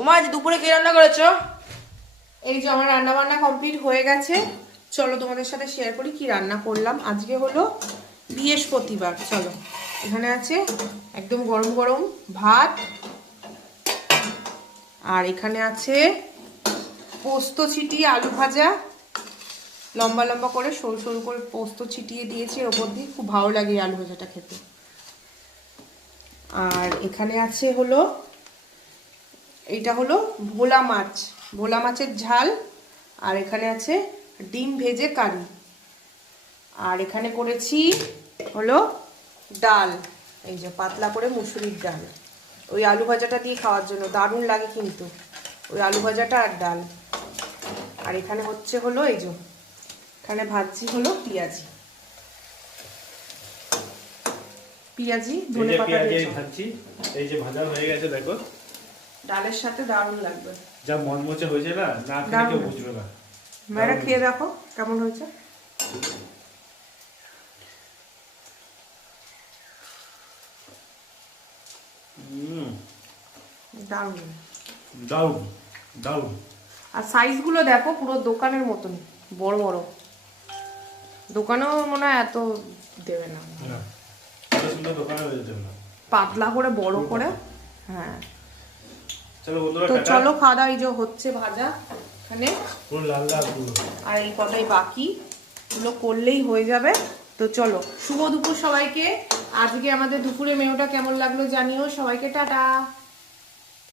ওমা আজ দুপুরে কি রান্না করেছো? এই যে আমার রান্না বান্না কমপ্লিট হয়ে গেছে। চলো তোমাদের সাথে শেয়ার করি কি রান্না করলাম। আজকে হলো বৃহস্পতিবার। চলো, এখানে আছে একদম গরম গরম ভাত, আর এখানে আছে পোস্ত ছিটিয়ে আলু ভাজা, লম্বা লম্বা করে সরু সরু করে পোস্ত ছিটিয়ে দিয়েছি এর ওপর দিয়ে, খুব ভালো লাগে আলু ভাজাটা খেতে। আর এখানে আছে হলো, এইটা হলো ভোলা মাছ, ভোলা মাছের ঝাল। আর এখানে আছে ডিম ভেজে কারি। আর এখানে করেছি হলো ডাল, এই যে পাতলা করে মুসুরির ডাল, ওই আলু ভাজাটা দিয়ে খাওয়ার জন্য দারুণ লাগে কিন্তু, ওই আলু ভাজাটা আর ডাল। আর এখানে হচ্ছে হলো এই যে, এখানে ভাজছি হলো পেঁয়াজি, পেঁয়াজি ধনে পাতা দিয়ে ভাজছি। এই যে ভাজা হয়ে গেছে দেখো, ডালের সাথে দারুণ লাগবে। যা মচমচে হয়েছে না, না খেলে কেউ বুঝবে না। মেয়েরা খেয়ে দেখো কেমন হয়েছে। দারুণ দারুণ দারুণ। আর সাইজগুলো দেখো পুরো দোকানের মতন বড় বড়, দোকানেও মনে হয় এত দেবে না, পাতলা করে বড় করে। হ্যাঁ তো চলো খাওয়া দাওয়া। এই যে হচ্ছে ভাজা এখানে, আর এই কটাই বাকি, এগুলো করলেই হয়ে যাবে। তো চলো, শুভ দুপুর সবাইকে। আজকে আমাদের দুপুরে মেনুটা কেমন লাগলো জানিও। সবাইকে টাটা।